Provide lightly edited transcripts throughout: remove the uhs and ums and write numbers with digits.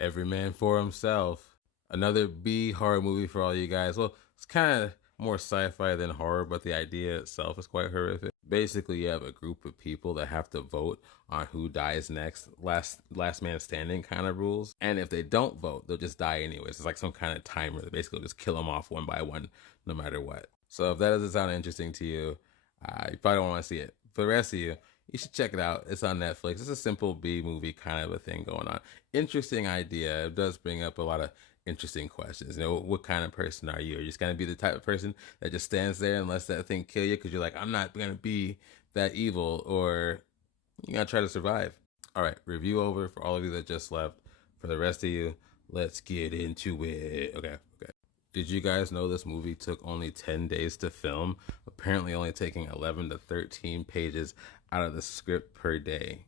Every Man for Himself. Another B horror movie for all you guys. Well, it's kind of more sci-fi than horror, but the idea itself is quite horrific. Basically, you have a group of people that have to vote on who dies next. Last man standing kind of rules. And if they don't vote, they'll just die anyways. It's like some kind of timer. They basically just kill them off one by one, no matter what. So if that doesn't sound interesting to you, you probably don't want to see it. For the rest of you, you should check it out. It's on Netflix. It's a simple B movie kind of a thing going on. Interesting idea. It does bring up a lot of interesting questions. You know, what kind of person are you? Are you just going to be the type of person that just stands there and lets that thing kill you because you're like, I'm not going to be that evil, or you got to try to survive? All right, review over for all of you that just left. For the rest of you, let's get into it. Okay. Did you guys know this movie took only 10 days to film? Apparently, only taking 11 to 13 pages out of the script per day.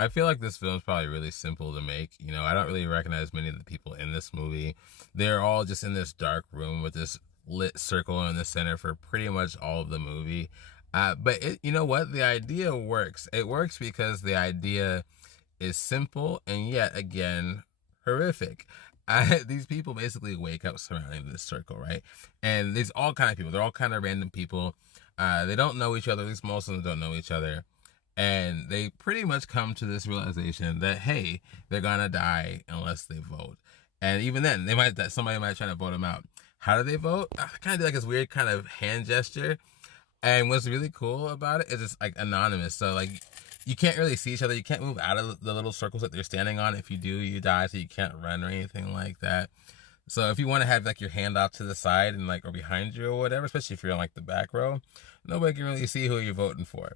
I feel like this film is probably really simple to make. You know, I don't really recognize many of the people in this movie. They're all just in this dark room with this lit circle in the center for pretty much all of the movie. You know what? The idea works. It works because the idea is simple and yet again horrific. These people basically wake up surrounding this circle, right? And there's all kind of people. They're all kind of random people. They don't know each other. At least most of them don't know each other. And they pretty much come to this realization that, hey, they're gonna die unless they vote. And even then, somebody might try to vote them out. How do they vote? I kind of do like this weird kind of hand gesture. And what's really cool about it is it's like anonymous. So like you can't really see each other. You can't move out of the little circles that they're standing on. If you do, you die. So you can't run or anything like that. So if you want to have like your hand out to the side and like or behind you or whatever, especially if you're on like the back row, nobody can really see who you're voting for.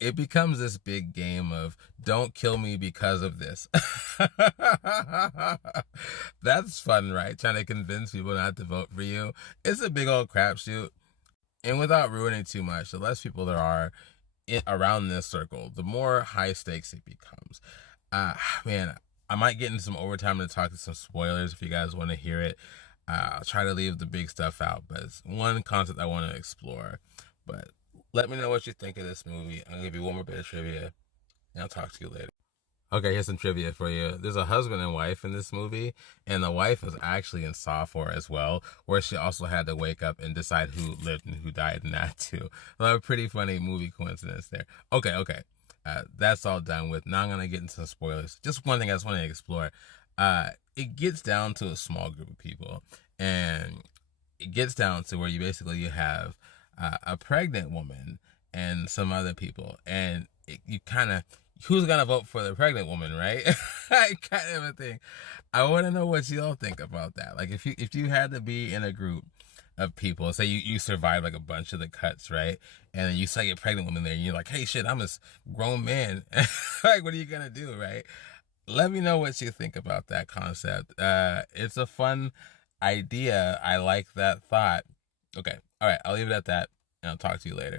It becomes this big game of don't kill me because of this. That's fun, right? Trying to convince people not to vote for you. It's a big old crapshoot. And without ruining too much, the less people there are around this circle, the more high stakes it becomes. Man, I might get into some overtime to talk to some spoilers if you guys want to hear it. I'll try to leave the big stuff out, but it's one concept I want to explore. But let me know what you think of this movie. I'm going to give you one more bit of trivia, and I'll talk to you later. Okay, here's some trivia for you. There's a husband and wife in this movie, and the wife was actually in Saw 4 as well, where she also had to wake up and decide who lived and who died in that too. A pretty funny movie coincidence there. Okay. That's all done with. Now I'm going to get into some spoilers. Just one thing I just want to explore. It gets down to a small group of people, and it gets down to where you have a pregnant woman and some other people, and you kind of who's gonna vote for the pregnant woman, right? Kind of a thing. I want to know what you all think about that. Like, if you had to be in a group of people, say you survive like a bunch of the cuts, right? And then you saw your pregnant woman there, and you're like, hey, shit, I'm a grown man. Like, what are you gonna do, right? Let me know what you think about that concept. It's a fun idea. I like that thought. Okay, all right, I'll leave it at that, and I'll talk to you later.